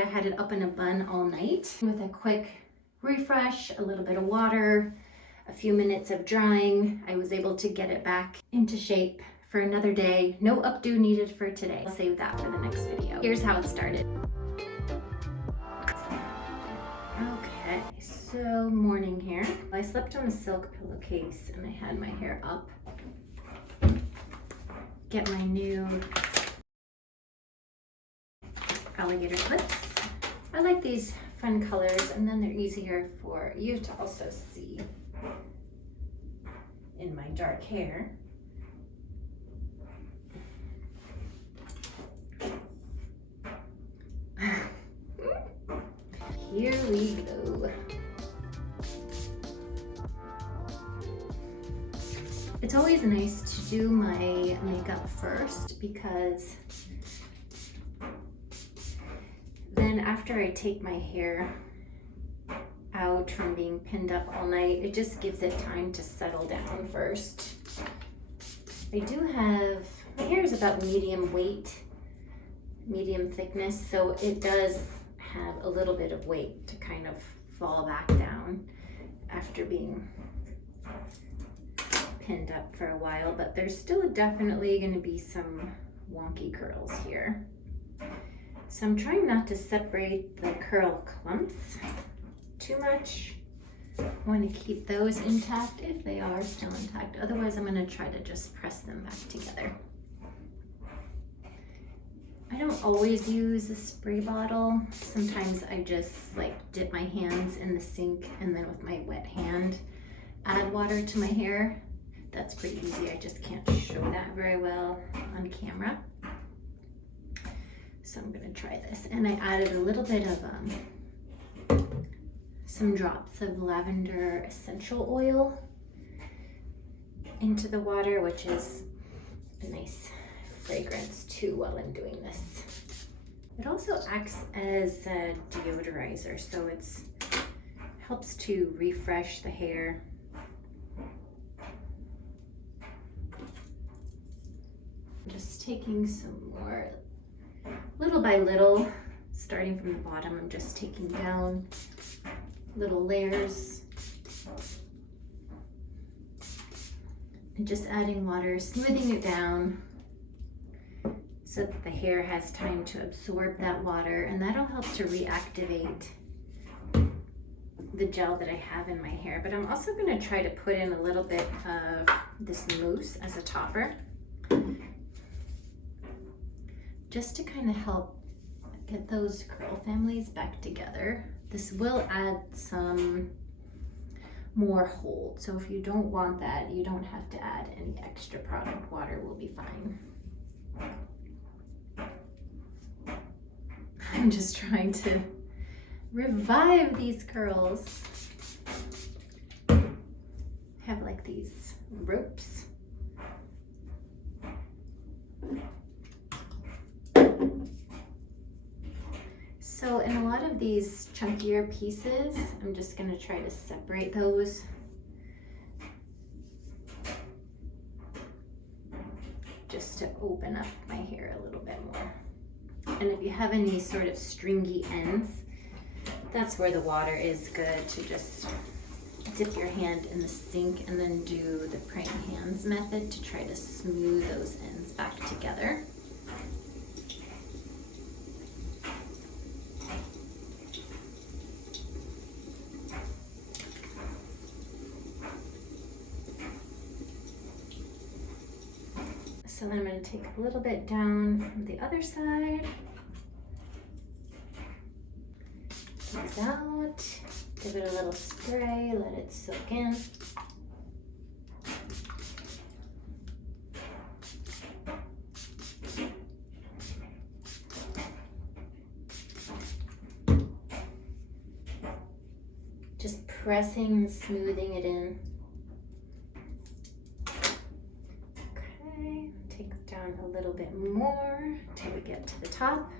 I had it up in a bun all night with a quick refresh, a little bit of water, a few minutes of drying. I was able to get it back into shape for another day. No updo needed for today. I'll save that for the next video. Here's how it started. Okay, so morning here. I slept on a silk pillowcase and I had my hair up. Get my new alligator clips. I like these fun colors, and then they're easier for you to also see in my dark hair. Here we go. It's always nice to do my makeup first, because then after I take my hair out from being pinned up all night, it just gives it time to settle down first. I do have, my hair is about medium weight, medium thickness, so it does have a little bit of weight to kind of fall back down after being pinned up for a while, but there's still definitely going to be some wonky curls here. So I'm trying not to separate the curl clumps too much. I want to keep those intact if they are still intact. Otherwise, I'm going to try to just press them back together. I don't always use a spray bottle. Sometimes I just like dip my hands in the sink and then with my wet hand add water to my hair. That's pretty easy. I just can't show that very well on camera. So I'm gonna try this. And I added a little bit of some drops of lavender essential oil into the water, which is a nice fragrance too while I'm doing this. It also acts as a deodorizer, so it helps to refresh the hair. Just taking some more, little by little, starting from the bottom. I'm just taking down little layers and just adding water, smoothing it down so that the hair has time to absorb that water, and that'll help to reactivate the gel that I have in my hair. But I'm also going to try to put in a little bit of this mousse as a topper, just to kind of help get those curl families back together. This will add some more hold, so if you don't want that, you don't have to add any extra product. Water will be fine. I'm just trying to revive these curls. I have like these ropes. So in a lot of these chunkier pieces, I'm just going to try to separate those. Just to open up my hair a little bit more. And if you have any sort of stringy ends, that's where the water is good to just dip your hand in the sink and then do the praying hands method to try to smooth those ends back together. So then I'm going to take a little bit down from the other side. Take this out, give it a little spray, let it soak in. Just pressing and smoothing it in. Okay, take down a little bit more till we get to the top.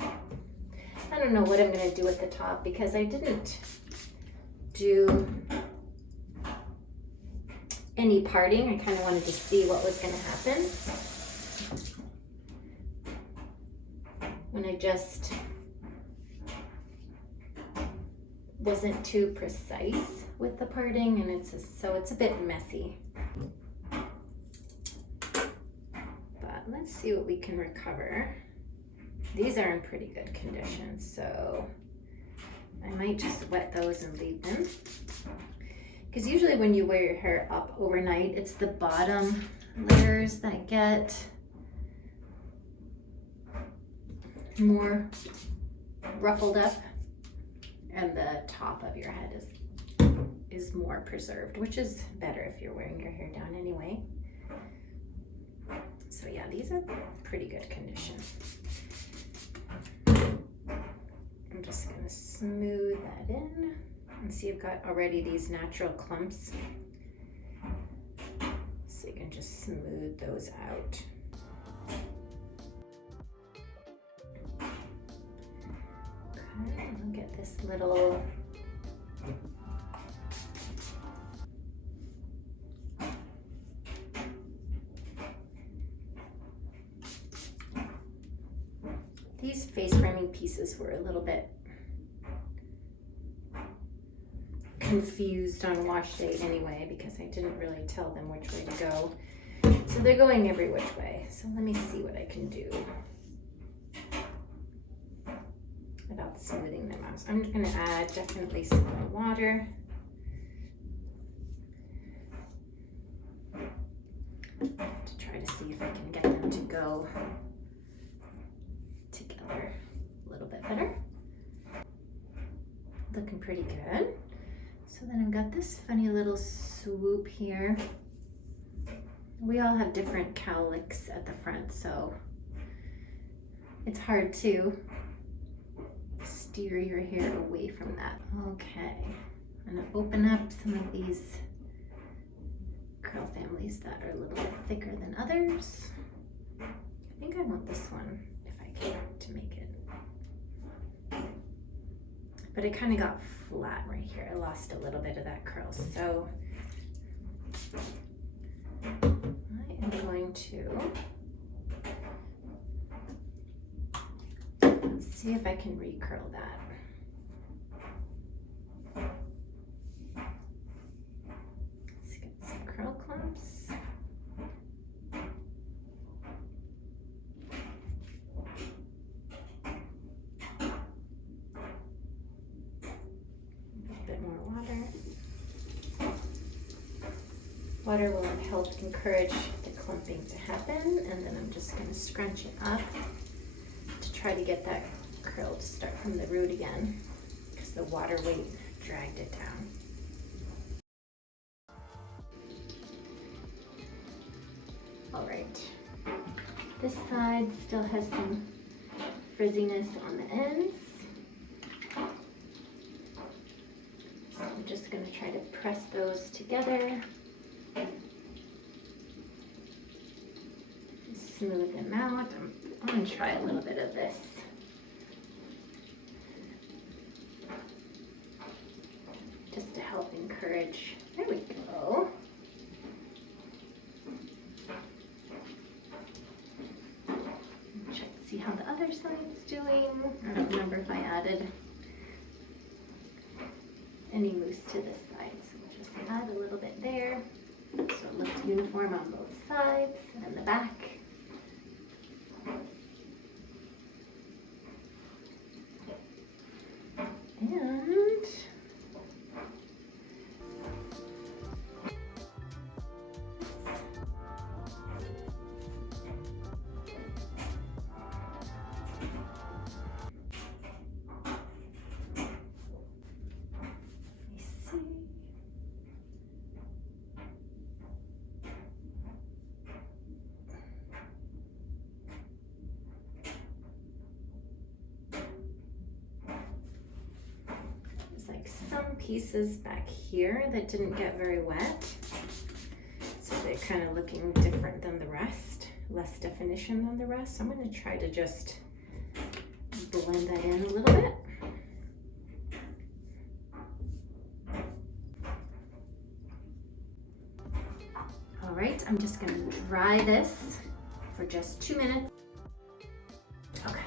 I don't know what I'm going to do at the top because I didn't do any parting. I kind of wanted to see what was going to happen when I just wasn't too precise with the parting, and so it's a bit messy. But let's see what we can recover. These are in pretty good condition, so I might just wet those and leave them. Because usually when you wear your hair up overnight, it's the bottom layers that get more ruffled up, and the top of your head is more preserved, which is better if you're wearing your hair down anyway. So yeah, these are pretty good condition. I'm just gonna smooth that in and see, I've got already these natural clumps. So you can just smooth those out. Okay, I'll get this little these face framing pieces were a little bit confused on wash date anyway, because I didn't really tell them which way to go. So they're going every which way. So let me see what I can do about smoothing them out. So I'm just gonna add definitely some more water. To try to see if I can get them to go together a little bit better. Looking pretty good. So then I've got this funny little swoop here. We all have different cowlicks at the front, so it's hard to steer your hair away from that. Okay, I'm gonna open up some of these curl families that are a little bit thicker than others. I think I want this one, if I can, to make it. But it kind of got flat right here. I lost a little bit of that curl. So I am going to see if I can recurl that. Let's get some curl clumps. Water will help encourage the clumping to happen, and then I'm just going to scrunch it up to try to get that curl to start from the root again, because the water weight dragged it down. All right, this side still has some frizziness on the ends, so I'm just going to try to press those together. Smooth them out. I'm going to try a little bit of this. Just to help encourage. There we go. Check to see how the other side's doing. I don't remember if I added any mousse to this side, so we'll just add a little bit there so it looks uniform on both sides and the back. And some pieces back here that didn't get very wet, so they're kind of looking different than the rest, less definition than the rest. So I'm going to try to just blend that in a little bit. All right, I'm just going to dry this for just 2 minutes. Okay.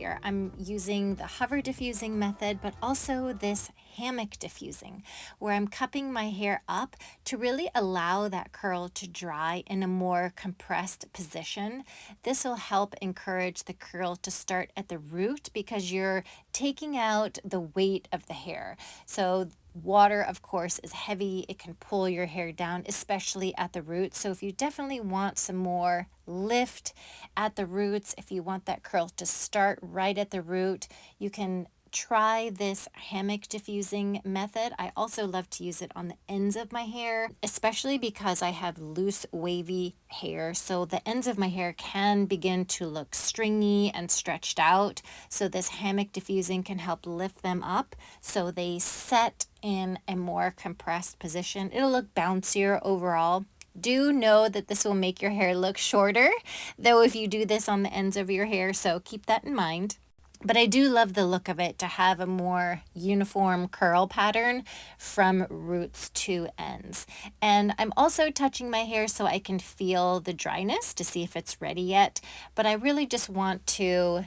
here. I'm using the hover diffusing method, but also this hammock diffusing, where I'm cupping my hair up to really allow that curl to dry in a more compressed position. This will help encourage the curl to start at the root because you're taking out the weight of the hair. So water, of course, is heavy. It can pull your hair down, especially at the roots. So if you definitely want some more lift at the roots, if you want that curl to start right at the root, you can try this hammock diffusing method. I also love to use it on the ends of my hair, especially because I have loose, wavy hair. So the ends of my hair can begin to look stringy and stretched out. So this hammock diffusing can help lift them up so they set in a more compressed position. It'll look bouncier overall. Do know that this will make your hair look shorter, though, if you do this on the ends of your hair, so keep that in mind. But I do love the look of it to have a more uniform curl pattern from roots to ends. And I'm also touching my hair so I can feel the dryness to see if it's ready yet. But I really just want to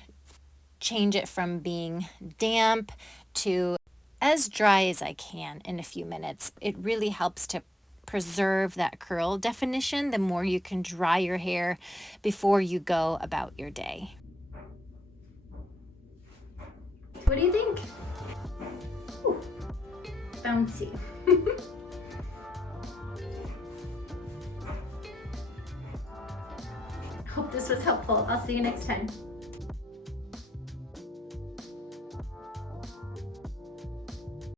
change it from being damp to as dry as I can in a few minutes. It really helps to preserve that curl definition the more you can dry your hair before you go about your day. What do you think? Ooh, bouncy. Hope this was helpful. I'll see you next time.